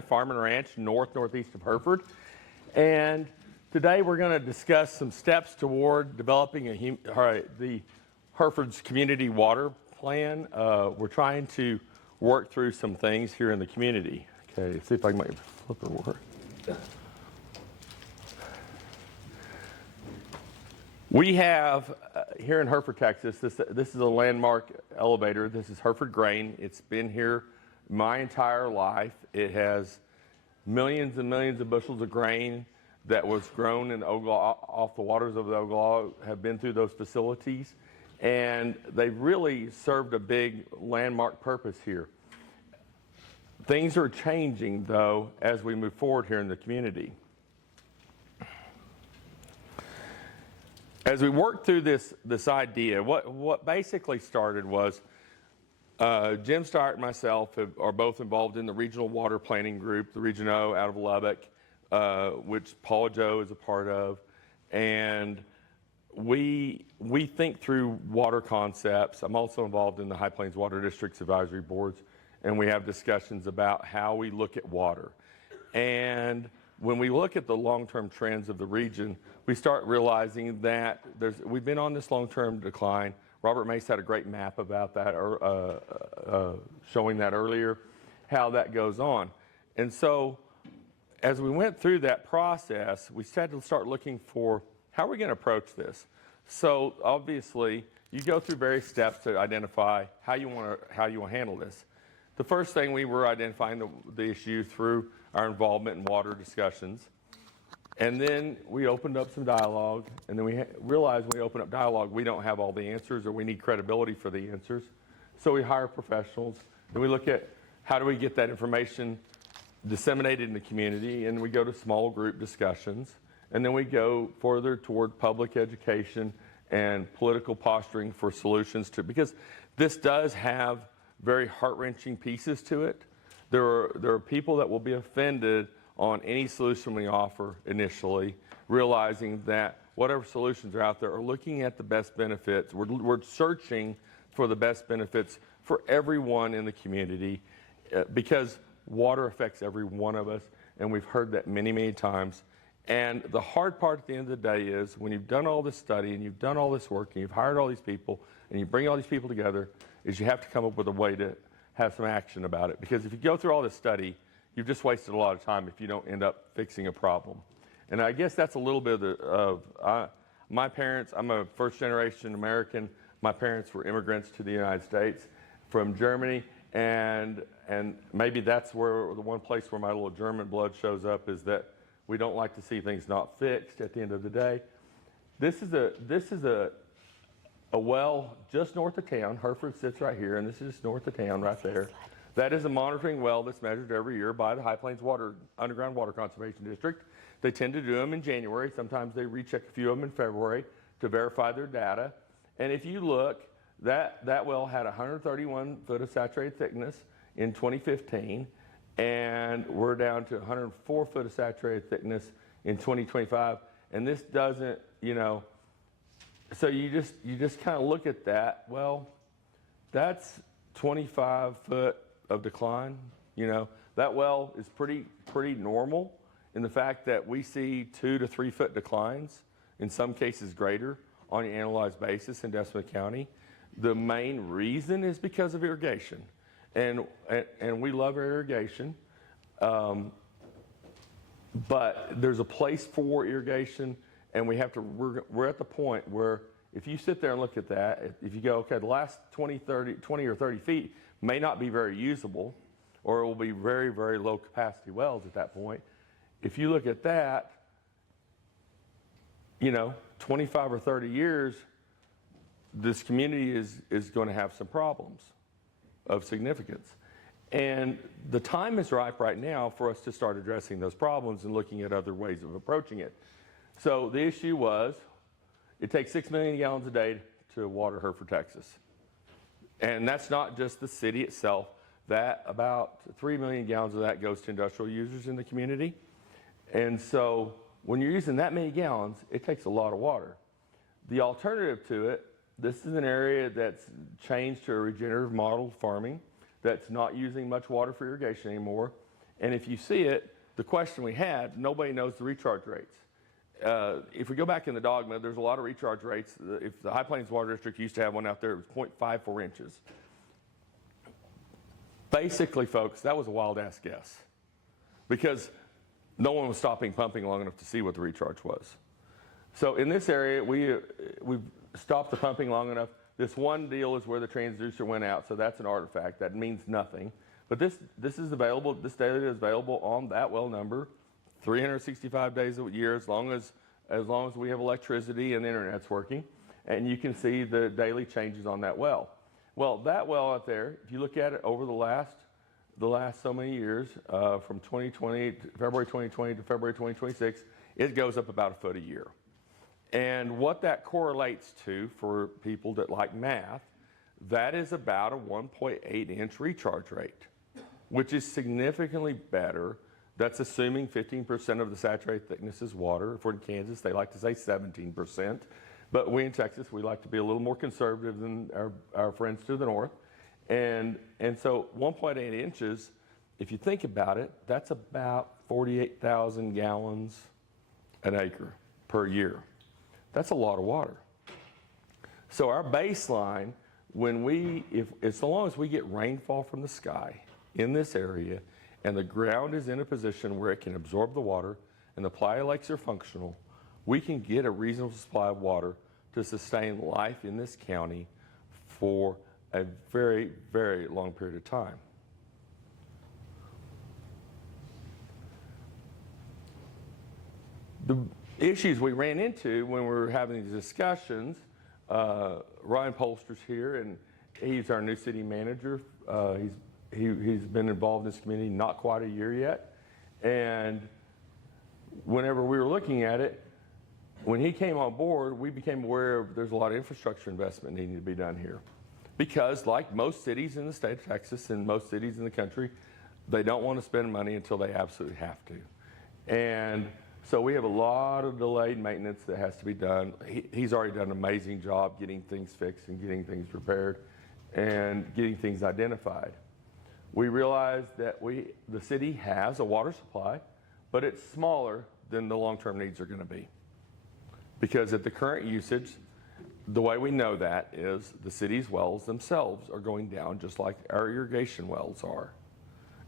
Farm and Ranch, northeast of Hereford. And today we're going to discuss some steps toward developing the Hereford's community water plan. We're trying to work through some things here in the community. Okay, see if I can make flipper work. We have here in Hereford, Texas, this is a landmark elevator. This is Hereford grain. It's been here my entire life. It has millions and millions of bushels of grain that was grown in off the waters of the Ogallala have been through those facilities, and they've really served a big landmark purpose here. Things are changing, though, as we move forward here in the community. As we work through this idea, what basically started was Jim Starrett and myself are both involved in the regional water planning group, the Region O out of Lubbock, which Paul Joe is a part of, and we think through water concepts. I'm also involved in the High Plains Water District's advisory boards, and we have discussions about how we look at water. And when we look at the long-term trends of the region, we start realizing that we've been on this long-term decline. Robert Mace had a great map about that, showing that earlier, how that goes on. And so as we went through that process, we had to start looking for how are we going to approach this. So obviously, you go through various steps to identify how you want to handle this. The first thing, we were identifying the issue through our involvement in water discussions. And then we opened up some dialogue, and then we realized when we open up dialogue, we don't have all the answers, or we need credibility for the answers. So we hire professionals, and we look at how do we get that information disseminated in the community, and we go to small group discussions, and then we go further toward public education and political posturing for solutions because this does have very heart-wrenching pieces to it. There are people that will be offended on any solution we offer initially, realizing that whatever solutions are out there are looking at the best benefits. We're searching for the best benefits for everyone in the community because water affects every one of us, and we've heard that many, many times. And the hard part at the end of the day is when you've done all this study and you've done all this work and you've hired all these people and you bring all these people together, is you have to come up with a way to have some action about it. Because if you go through all this study, you've just wasted a lot of time if you don't end up fixing a problem. And I guess that's a little bit of my parents. I'm a first-generation American. My parents were immigrants to the United States from Germany, and maybe that's where the one place where my little German blood shows up is that we don't like to see things not fixed at the end of the day. This is a well just north of town. Hereford sits right here, and this is just north of town right there. That is a monitoring well that's measured every year by the High Plains Underground Water Conservation District. They tend to do them in January. Sometimes they recheck a few of them in February to verify their data. And if you look, that well had 131 foot of saturated thickness in 2015, and we're down to 104 foot of saturated thickness in 2025. And this doesn't, so you just kind of look at that. Well, that's 25 foot of decline. That well is pretty normal in the fact that we see 2 to 3 foot declines, in some cases greater, on an annualized basis in Decimal County. The main reason is because of irrigation, and we love irrigation, but there's a place for irrigation, and we're at the point where if you sit there and look at that, if you go, okay, the last 20 or 30 feet may not be very usable, or it will be very, very low capacity wells at that point. If you look at that, 25 or 30 years, this community is going to have some problems of significance. And the time is ripe right now for us to start addressing those problems and looking at other ways of approaching it. So the issue was, it takes 6 million gallons a day to water Hereford, Texas. And that's not just the city itself. That about 3 million gallons of that goes to industrial users in the community. And so when you're using that many gallons, it takes a lot of water. The alternative to it, this is an area that's changed to a regenerative model farming that's not using much water for irrigation anymore. And if you see it, the question we had, nobody knows the recharge rates. If we go back in the dogma, there's a lot of recharge rates. If the High Plains Water District used to have one out there, it was 0.54 inches. Basically, folks, that was a wild-ass guess because no one was stopping pumping long enough to see what the recharge was. So in this area, we've stopped the pumping long enough. This one deal is where the transducer went out, so that's an artifact. That means nothing. But this is available, this data is available on that well number 365 days a year as long as we have electricity and the internet's working. And you can see the daily changes on that well. Well, that well out there, if you look at it over the last so many years, from 2020, February 2020 to February 2026, it goes up about a foot a year. And what that correlates to for people that like math, that is about a 1.8 inch recharge rate, which is significantly better. That's assuming 15% of the saturated thickness is water. If we're in Kansas, they like to say 17%. But we in Texas, we like to be a little more conservative than our friends to the north. And so 1.8 inches, if you think about it, that's about 48,000 gallons an acre per year. That's a lot of water. So our baseline, so long as we get rainfall from the sky in this area and the ground is in a position where it can absorb the water and the playa lakes are functional, we can get a reasonable supply of water to sustain life in this county for a very, very long period of time. The issues we ran into when we were having these discussions, Ryan Polster's here, and he's our new city manager. He's been involved in this community not quite a year yet. And whenever we were looking at it, when he came on board, we became aware of there's a lot of infrastructure investment needing to be done here. Because like most cities in the state of Texas and most cities in the country, they don't want to spend money until they absolutely have to. And so we have a lot of delayed maintenance that has to be done. He's already done an amazing job getting things fixed and getting things repaired and getting things identified. We realized that the city has a water supply, but it's smaller than the long-term needs are going to be. Because at the current usage, the way we know that is the city's wells themselves are going down just like our irrigation wells are.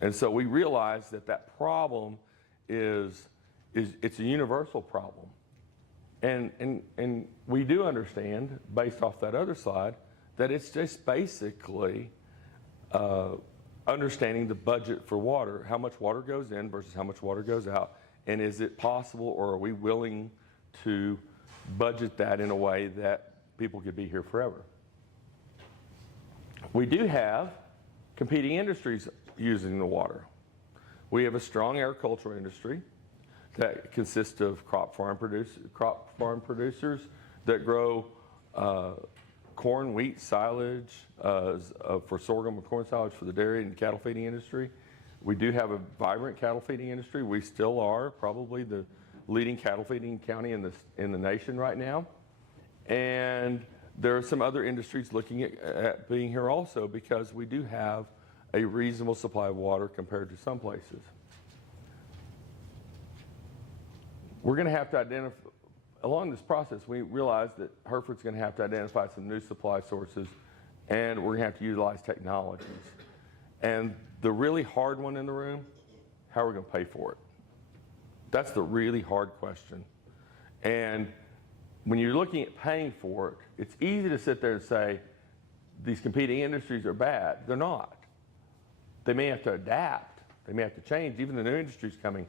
And so we realized that problem it's a universal problem. And we do understand, based off that other slide, that it's just basically understanding the budget for water, how much water goes in versus how much water goes out, and is it possible or are we willing to budget that in a way that people could be here forever. We do have competing industries using the water. We have a strong agricultural industry that consists of crop farm producers that grow corn, wheat, silage for sorghum and corn silage for the dairy and cattle feeding industry. We do have a vibrant cattle feeding industry. We still are probably the leading cattle feeding county in the nation right now. And there are some other industries looking at being here also because we do have a reasonable supply of water compared to some places. We're going to have to identify, along this process, we realize that Hereford's going to have to identify some new supply sources and we're going to have to utilize technologies. And the really hard one in the room, how are we going to pay for it? That's the really hard question. And when you're looking at paying for it, it's easy to sit there and say, these competing industries are bad. They're not. They may have to adapt. They may have to change. Even the new industries coming.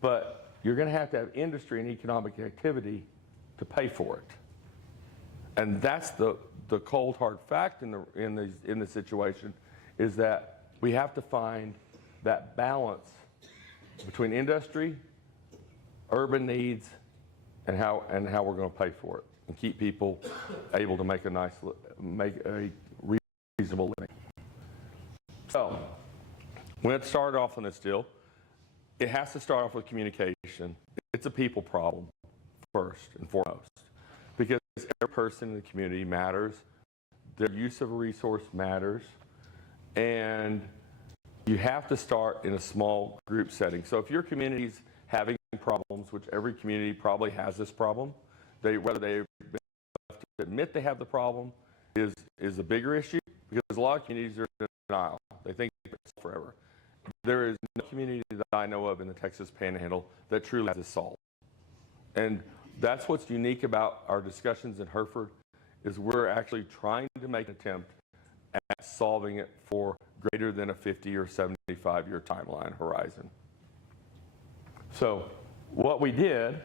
But you're going to have industry and economic activity to pay for it. And that's the cold, hard fact in the situation is that we have to find that balance between industry, urban needs, and how we're going to pay for it and keep people able to make a reasonable living. So when it started off on this deal, it has to start off with communication. It's a people problem first and foremost because every person in the community matters. Their use of a resource matters, and you have to start in a small group setting. So if your community's having problems, which every community probably has this problem, whether they admit they have the problem is a bigger issue, because a lot of communities are in denial. They think it's forever. There is no community that I know of in the Texas Panhandle that truly has this solved. And that's what's unique about our discussions in Hereford, is we're actually trying to make an attempt at solving it for greater than a 50 or 75-year timeline horizon. So what we did,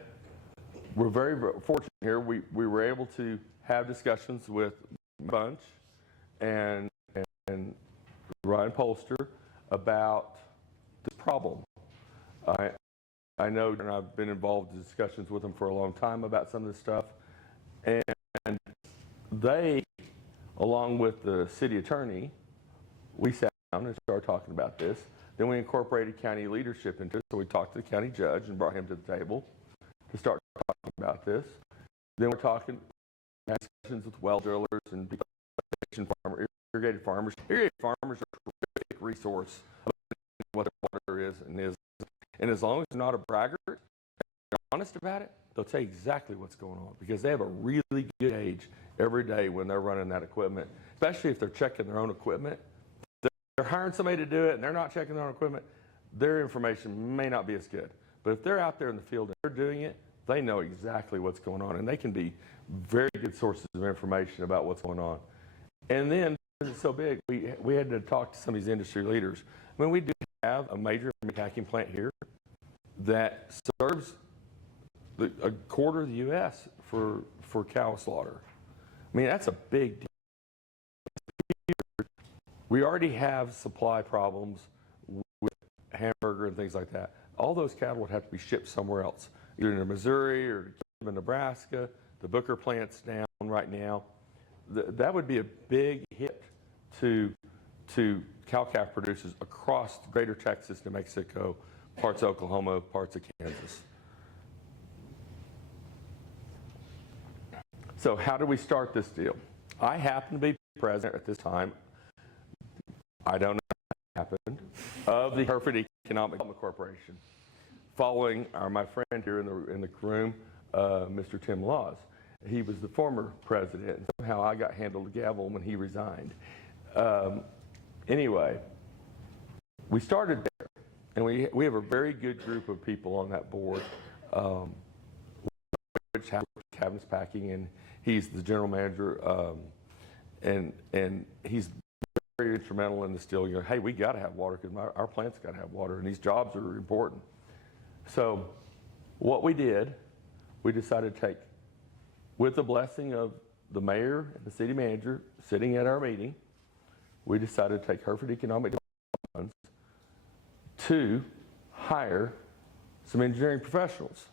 we're very fortunate here. We were able to have discussions with Bunch and Ryan Polster about this problem. I know, and I've been involved in discussions with them for a long time about some of this stuff, and they, along with the city attorney, we sat down and started talking about this. Then we incorporated county leadership into it, so we talked to the county judge and brought him to the table to start talking about this. Then we're talking discussions with well drillers and irrigated farmers. Irrigated farmers are a terrific resource of what the water is and is. And as long as they're not a braggart, and they're honest about it, they'll tell you exactly what's going on, because they have a really good gauge every day when they're running that equipment, especially if they're checking their own equipment. They're hiring somebody to do it and they're not checking their own equipment, their information may not be as good. But if they're out there in the field and they're doing it, they know exactly what's going on, and they can be very good sources of information about what's going on. And then, because it's so big, we had to talk to some of these industry leaders. I mean, we do have a major packing plant here that serves a quarter of the U.S. for cow slaughter. I mean, that's a big deal. We already have supply problems with hamburger and things like that. All those cattle would have to be shipped somewhere else, either in Missouri or in Nebraska. The Booker plant's down right now. That would be a big hit to cow-calf producers across greater Texas, New Mexico, parts of Oklahoma, parts of Kansas. So how did we start this deal? I happened to be president at this time. I don't know how it happened, of the Hereford Economic Development Corporation, following my friend here in the room, Mr. Tim Laws. He was the former president, and somehow I got handled the gavel when he resigned. Anyway, we started there, and we have a very good group of people on that board, which has cabinets packing, and he's the general manager, and he's very instrumental in this deal. You know, hey, we got to have water, because our plant's got to have water, and these jobs are important. So what we did, we decided to take, with the blessing of the mayor and the city manager sitting at our meeting, we decided to take Hereford Economic Development Funds to hire some engineering professionals.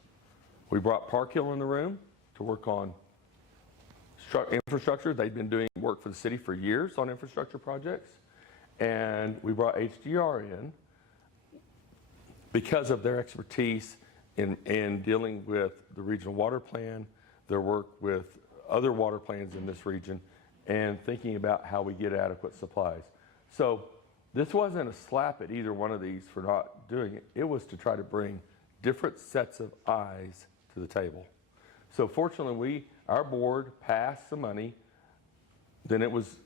We brought Park Hill in the room to work on infrastructure. They'd been doing work for the city for years on infrastructure projects. And we brought HDR in because of their expertise in dealing with the regional water plan, their work with other water plans in this region, and thinking about how we get adequate supplies. So this wasn't a slap at either one of these for not doing it. It was to try to bring different sets of eyes to the table. So fortunately, our board passed some money. Then it was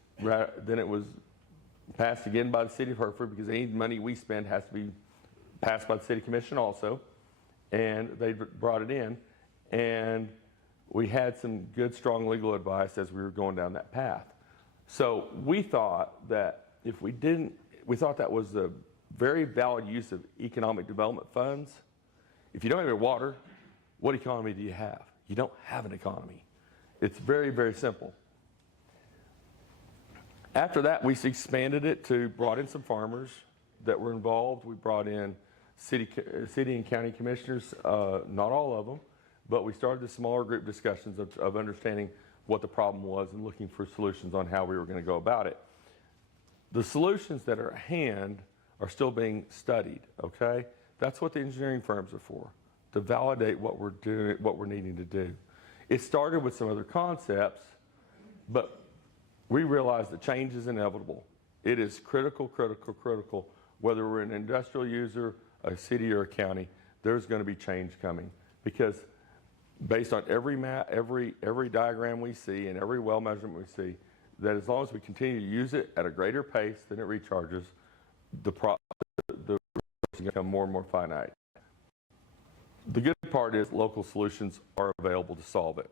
passed again by the city of Hereford, because any money we spend has to be passed by the city commission also. And they brought it in, and we had some good, strong legal advice as we were going down that path. So we thought that we thought that was a very valid use of economic development funds. If you don't have your water, what economy do you have? You don't have an economy. It's very, very simple. After that, we expanded it to brought in some farmers that were involved. We brought in city and county commissioners, not all of them, but we started the smaller group discussions of understanding what the problem was and looking for solutions on how we were going to go about it. The solutions that are at hand are still being studied, okay? That's what the engineering firms are for, to validate what we're doing, what we're needing to do. It started with some other concepts, but we realized that change is inevitable. It is critical, critical, critical whether we're an industrial user, a city, or a county, there's going to be change coming, because based on every map, every diagram we see and every well measurement we see, that as long as we continue to use it at a greater pace than it recharges, the resources become more and more finite. The good part is local solutions are available to solve it.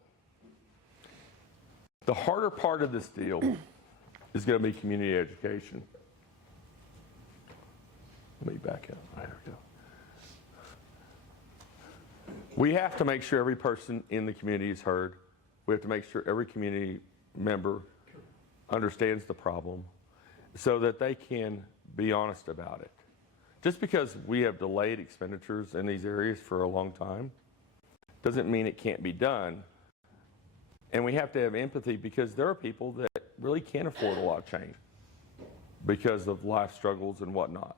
The harder part of this deal is going to be community education. Let me back up. There we go. We have to make sure every person in the community is heard. We have to make sure every community member understands the problem so that they can be honest about it. Just because we have delayed expenditures in these areas for a long time doesn't mean it can't be done. And we have to have empathy, because there are people that really can't afford a lot of change because of life struggles and whatnot.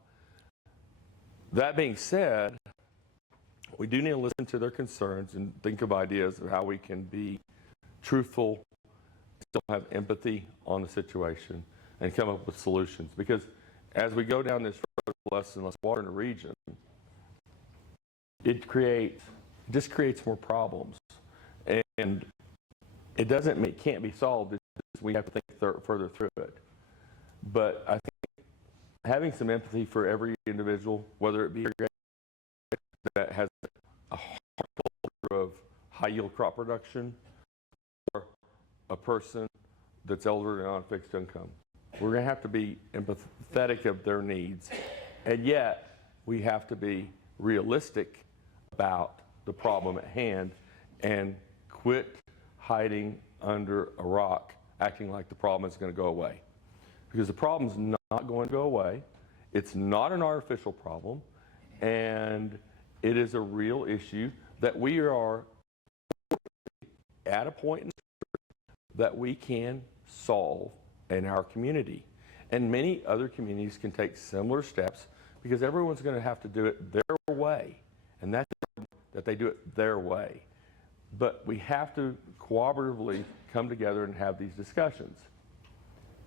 That being said, we do need to listen to their concerns and think of ideas of how we can be truthful, still have empathy on the situation, and come up with solutions. Because as we go down this road of less and less water in the region, it just creates more problems. And it doesn't mean it can't be solved. It's just we have to think further through it. But I think having some empathy for every individual, whether it be that has a hard culture of high yield crop production, or a person that's elderly and on fixed income, we're going to have to be empathetic of their needs, and yet we have to be realistic about the problem at hand and quit hiding under a rock, acting like the problem is going to go away. Because the problem's not going to go away. It's not an artificial problem, and it is a real issue that we are at a point that we can solve in our community. And many other communities can take similar steps, because everyone's going to have to do it their way, and that's that they do it their way. But we have to cooperatively come together and have these discussions.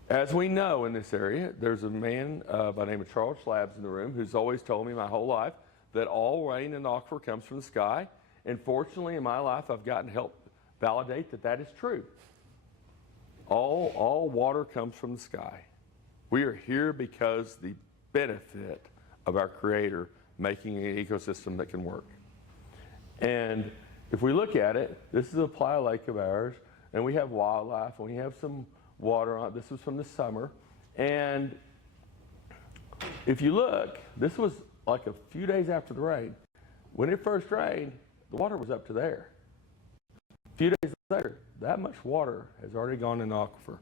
As we know in this area, there's a man by the name of Charles Schlabbs in the room who's always told me my whole life that all rain in the aquifer comes from the sky. And fortunately, in my life, I've gotten help validate that that is true. All water comes from the sky. We are here because the benefit of our Creator making an ecosystem that can work. And if we look at it, this is a playa lake of ours, and we have wildlife, and we have some water on it. This was from the summer. And if you look, this was like a few days after the rain. When it first rained, the water was up to there. A few days later, that much water has already gone in the aquifer.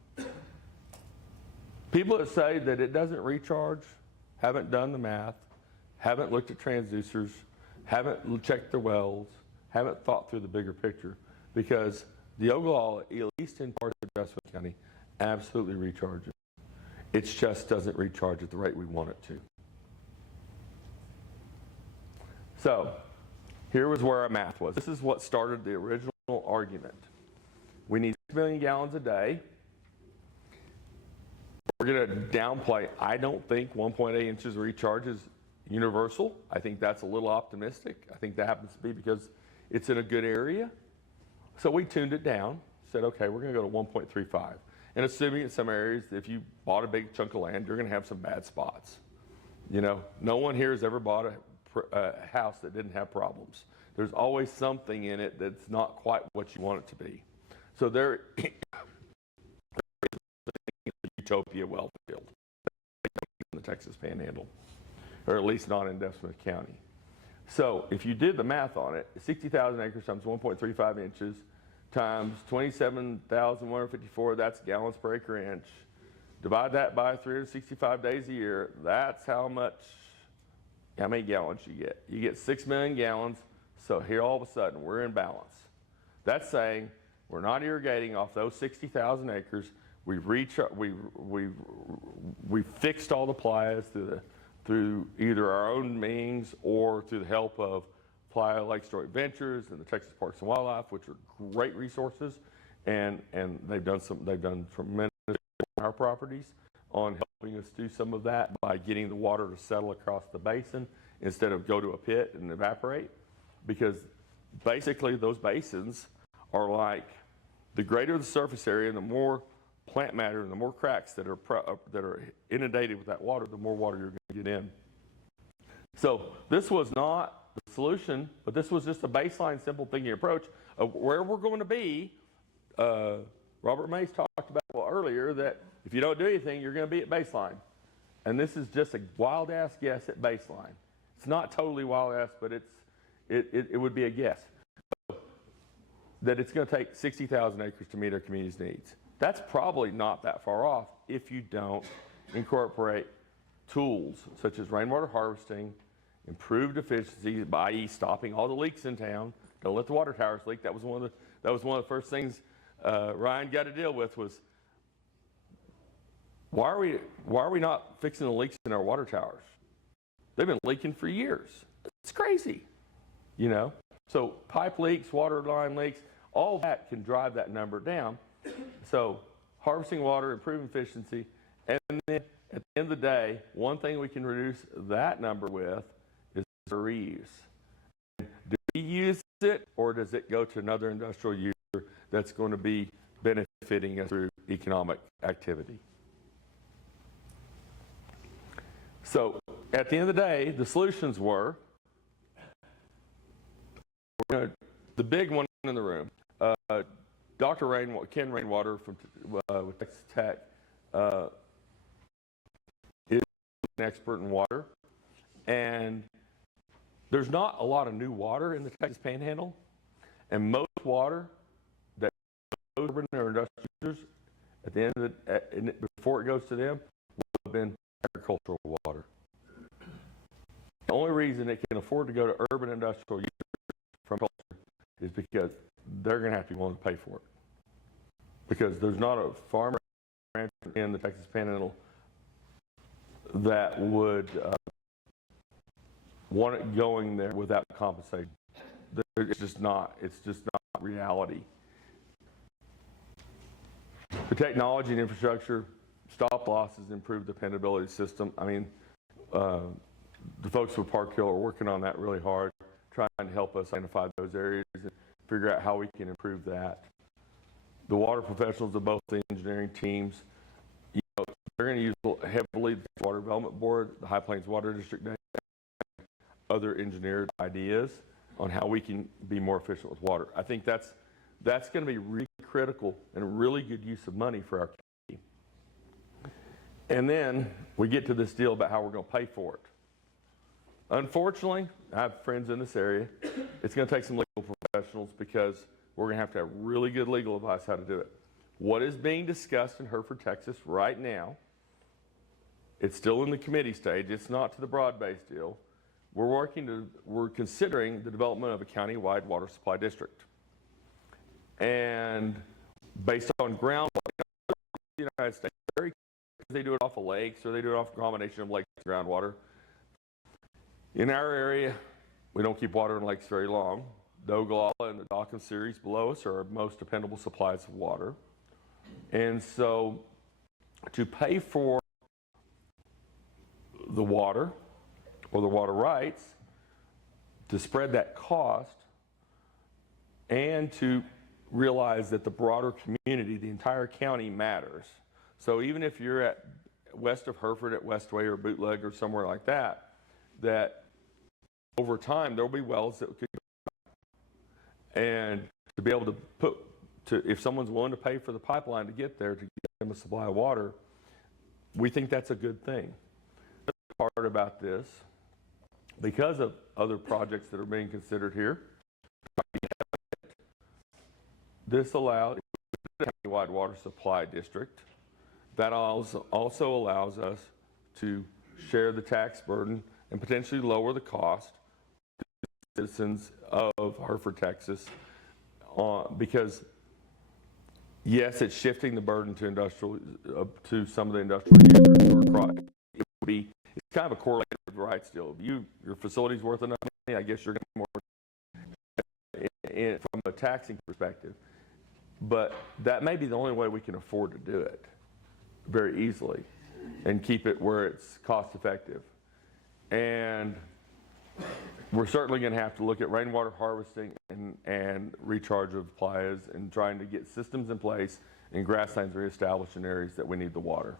People that say that it doesn't recharge haven't done the math, haven't looked at transducers, haven't checked their wells, haven't thought through the bigger picture, because the Ogallala, at least in parts of Jessup County, absolutely recharges. It just doesn't recharge at the rate we want it to. So here was where our math was. This is what started the original argument. We need 6 million gallons a day. We're going to downplay. I don't think 1.8 inches of recharge is universal. I think that's a little optimistic. I think that happens to be because it's in a good area. So we tuned it down, said, okay, we're going to go to 1.35. And assuming in some areas, if you bought a big chunk of land, you're going to have some bad spots. You know, no one here has ever bought a house that didn't have problems. There's always something in it that's not quite what you want it to be. So there is a utopia well field in the Texas Panhandle, or at least not in Smith County. So if you did the math on it, 60,000 acres times 1.35 inches times 27,154, that's gallons per acre inch. Divide that by 365 days a year, that's how many gallons you get. You get 6 million gallons, so here all of a sudden we're in balance. That's saying we're not irrigating off those 60,000 acres. We fixed all the playas through either our own means or through the help of Playa Lake Joint Ventures and the Texas Parks and Wildlife, which are great resources, and they've done tremendous on our properties on helping us do some of that by getting the water to settle across the basin instead of go to a pit and evaporate. Because basically those basins are like, the greater the surface area and the more plant matter and the more cracks that are inundated with that water, the more water you're going to get in. So this was not the solution, but this was just a baseline simple thinking approach of where we're going to be. Robert Mays talked about earlier that if you don't do anything, you're going to be at baseline. And this is just a wild ass guess at baseline. It's not totally wild ass, but it would be a guess. That it's going to take 60,000 acres to meet our community's needs. That's probably not that far off if you don't incorporate tools such as rainwater harvesting, improved efficiency, i.e. stopping all the leaks in town. Don't let the water towers leak. That was one of the first things Ryan got to deal with was, why are we not fixing the leaks in our water towers? They've been leaking for years. It's crazy, you know? So pipe leaks, water line leaks, all that can drive that number down. So harvesting water, improving efficiency, and then at the end of the day, one thing we can reduce that number with is reuse. Do we use it, or does it go to another industrial user that's going to be benefiting us through economic activity? So at the end of the day, the solutions were, the big one in the room, Dr. Ken Rainwater from with Texas Tech is an expert in water, and there's not a lot of new water in the Texas Panhandle, and most water that goes to their industrial users at the end of before it goes to them will have been agricultural water. The only reason it can afford to go to urban industrial users from culture is because they're going to have to be willing to pay for it. Because there's not a farmer in the Texas Panhandle that would want it going there without compensation. It's just not reality. The technology and infrastructure, stop losses, improve dependability system. I mean, the folks with Park Hill are working on that really hard, trying to help us identify those areas and figure out how we can improve that. The water professionals of both the engineering teams, you know, they're going to use heavily the Water Development Board, the High Plains Water District, other engineered ideas on how we can be more efficient with water. I think that's going to be really critical and a really good use of money for our community. And then we get to this deal about how we're going to pay for it. Unfortunately, I have friends in this area. It's going to take some legal professionals because we're going to have really good legal advice how to do it. What is being discussed in Hereford, Texas right now, it's still in the committee stage. It's not to the broad-based deal. We're considering the development of a county-wide water supply district. And based on groundwater, the United States, they do it off of lakes or they do it off a combination of lakes and groundwater. In our area, we don't keep water in lakes very long. The Ogallala and the Dawkins series below us are our most dependable supplies of water. And so to pay for the water or the water rights, to spread that cost, and to realize that the broader community, the entire county matters. So even if you're at west of Hereford at Westway or Bootleg or somewhere like that, that over time there'll be wells that could go, and to be able to if someone's willing to pay for the pipeline to get there to get them a supply of water, we think that's a good thing. The part about this, because of other projects that are being considered here, this allows a county-wide water supply district. That also allows us to share the tax burden and potentially lower the cost to citizens of Hereford, Texas, because yes, it's shifting the burden to to some of the industrial users. It's kind of a correlated rights deal. Your facility's worth enough money, I guess you're going to get more from a taxing perspective. But that may be the only way we can afford to do it very easily. and keep it where it's cost effective. And we're certainly going to have to look at rainwater harvesting and recharge of playas and trying to get systems in place and grasslands reestablished in areas that we need the water.